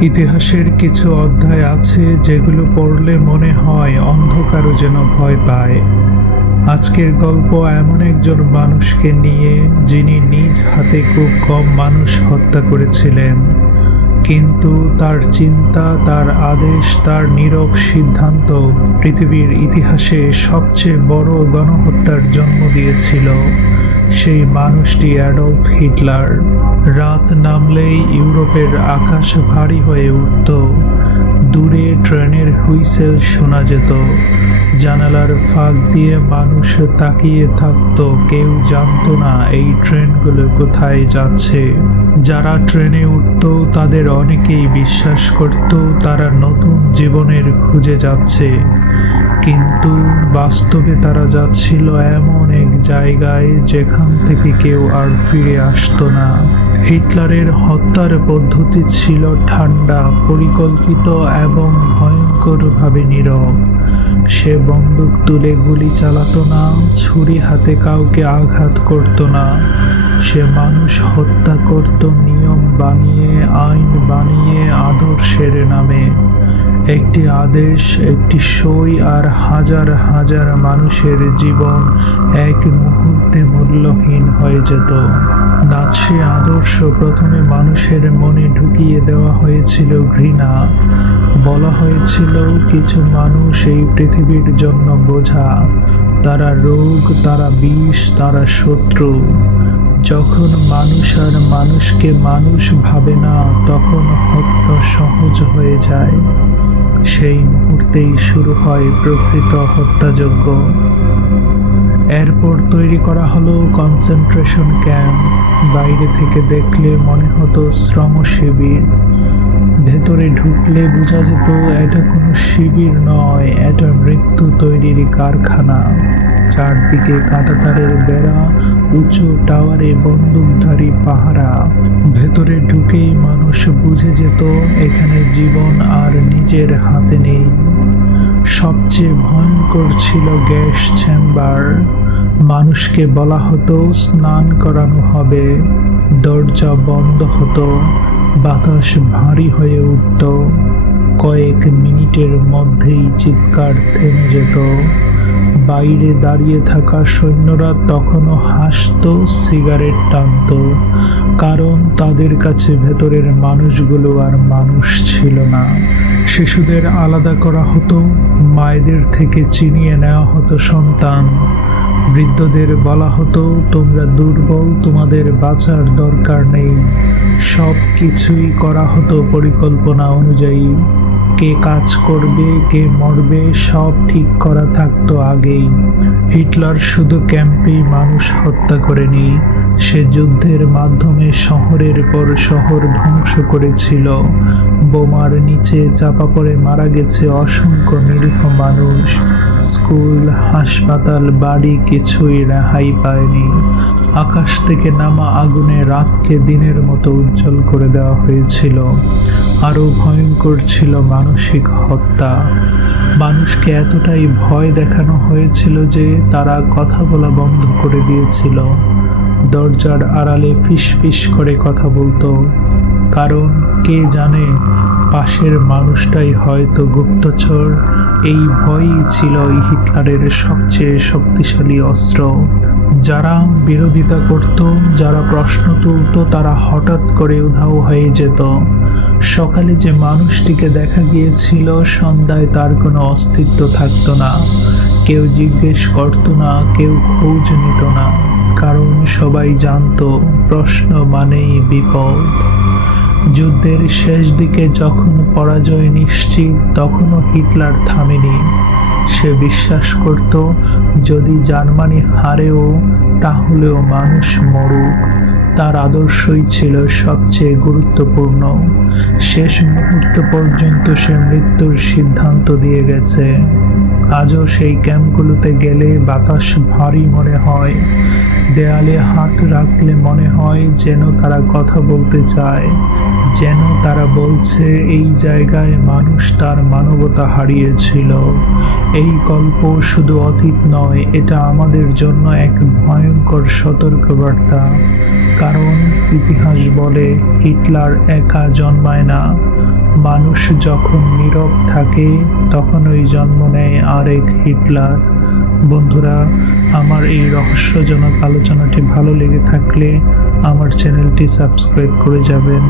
ইতিহাসের কিছু অধ্যায় আছে যেগুলো পড়লে মনে হয় অন্ধকারও যেন ভয় পায়। আজকের গল্প এমন একজন মানুষকে নিয়ে যিনি নিজ হাতে খুব কম মানুষ হত্যা করেছিলেন, কিন্তু তার চিন্তা, তার আদেশ, তার নীরব সিদ্ধান্ত পৃথিবীর ইতিহাসে সবচেয়ে বড় গণহত্যার জন্ম দিয়েছিল। সেই মানুষটি অ্যাডলফ হিটলার। রাত নামলেই ইউরোপের আকাশ ভারী হয়ে উঠত। দূরে ট্রেনের হুইসেল শোনা যেত। জানালার ফাঁক দিয়ে মানুষ তাকিয়ে থাকতো। কেউ জানতো না এই ট্রেনগুলো কোথায় যাচ্ছে। যারা ট্রেনে উঠত তাদের অনেকেই বিশ্বাস করত তারা নতুন জীবনের খুঁজে যাচ্ছে, কিন্তু বাস্তবে তারা যাচ্ছিল এমন এক জায়গায় যেখান থেকে কেউ আর ফিরে আসতো না। হিটলারের হত্যার পদ্ধতি ছিল ঠান্ডা, পরিকল্পিত এবং ভয়ঙ্করভাবে নীরব। সে বন্দুক তুলে গুলি চালাতো না, ছুরি হাতে কাউকে আঘাত করত না। সে মানুষ হত্যা করত নিয়ম বানিয়ে, আইন বানিয়ে, আদর্শের নামে। একটি আদেশ, একটি সই, আর হাজার হাজার মানুষের জীবন এক মুহূর্তে মূল্যহীন হয়ে যেত। নাৎসি আদর্শ প্রথমে মানুষের মনে ঢুকিয়ে দেওয়া হয়েছিল ঘৃণা। বলা হয়েছিল কিছু মানুষ এই পৃথিবীর জন্য বোঝা, তারা রোগ, তারা বিষ, তারা শত্রু। যখন মানুষ আর মানুষকে মানুষ ভাবে না, তখন হত্যা সহজ হয়ে যায়। সেই মুহূর্তেই শুরু হয় প্রকৃত হত্যাযজ্ঞ। এরপর তৈরি করা হলো কনসেন্ট্রেশন ক্যাম্প। বাইরে থেকে দেখলে মনে হতো শ্রম শিবির। ভেতরে ঢুকলে বোঝা যেত এটা কোনো শিবির নয়, এটা মৃত্যু তৈরির কারখানা। চারদিকে কাঁটাতারের বেড়া, উঁচু টাওয়ারে বন্দুকধারী পাহারা। ভেতরে ঢুকেই মানুষ বুঝে যেত এখানে জীবন আর নিজের হাতে নেই। সবচেয়ে ভয়ঙ্কর ছিল গ্যাস চেম্বার। মানুষকে বলা হতো স্নান করানো হবে। দরজা বন্ধ হতো, বাতাস ভারী হয়ে উঠত। কয়েক মিনিটের মধ্যেই চিৎকার থেমে যেত। বাইরে দাঁড়িয়ে থাকা সৈন্যরা তখনও হাসত, সিগারেট টানত, কারণ তাদের কাছে ভেতরের মানুষগুলো আর মানুষ ছিল না। শিশুদের আলাদা করা হতো, মায়েদের থেকে চিনিয়ে নেওয়া হতো সন্তান। বৃদ্ধদের বলা হতো তোমরা দুর্বল, তোমাদের বাঁচার দরকার নেই। সব কিছুই করা হতো পরিকল্পনা অনুযায়ী। কে কাজ করবে, কে মরবে, সব ঠিক করা থাকতো আগেই। হিটলার শুধু ক্যাম্পেই মানুষ হত্যা করেনি, সে যুদ্ধের মাধ্যমে শহরের পর শহর ধ্বংস করেছিল। বোমার নিচে চাপা পড়ে মারা গেছে অসংখ্য নিরীহ মানুষ। স্কুল, হাসপাতাল, বাড়ি কিছুই রেহাই পায়নি। আকাশ থেকে নামা আগুনে রাতকে দিনের মতো উজ্জ্বল করে দেওয়া হয়েছিল। আরো ভয়ঙ্কর ছিল মানসিক হত্যা। মানুষকে এতটাই ভয় দেখানো হয়েছিল যে তারা কথা বলা বন্ধ করে দিয়েছিল। দরজার আড়ালে ফিসফিস করে কথা বলতো, কারণ কে জানে পাশের মানুষটাই হয়তো গুপ্তচর। এই ভয়ই ছিল হিটলারের সবচেয়ে শক্তিশালী অস্ত্র। যারা বিরোধিতা করত, যারা প্রশ্ন তুলত, তারা হঠাৎ করে উধাও হয়ে যেত। সকালে যে মানুষটিকে দেখা গিয়েছিল, সন্ধ্যায় তার কোনো অস্তিত্ব থাকতো না। কেউ জিজ্ঞেস করত না, কেউ খোঁজ নিত না, কারণ সবাই জানতো প্রশ্ন মানেই বিপদ। যুদ্ধের শেষ দিকে যখন পরাজয় নিশ্চিত, তখনও হিটলার থামেনি। সে বিশ্বাস করত যদি জার্মানি হারেও, তাহলেও মানুষ মরুক। তার আদর্শই ছিল সবচেয়ে গুরুত্বপূর্ণ। শেষ মুহূর্ত পর্যন্ত সে মৃত্যুর সিদ্ধান্ত দিয়ে গেছে। আজও সেই ক্যাম্পগুলোতে গেলে বাতাস ভারী মনে হয়। দেয়ালে হাত রাখলে মনে হয় যেন তারা কথা বলতে চায়, যেন তারা বলছে এই জায়গায় মানুষ তার মানবতা হারিয়েছিল। এই গল্প শুধু অতীত নয়, এটা আমাদের জন্য এক ভয়ঙ্কর সতর্কবার্তা। কারণ ইতিহাস বলে হিটলার একা জন্মায় না, মানুষ যখন নীরব থাকে তখনই জন্ম নেয় আরেক হিটলার। বন্ধুরা, আমার এই রহস্যজনক আলোচনাটি ভালো লেগে থাকলে আমার চ্যানেলটি সাবস্ক্রাইব করে যাবেন।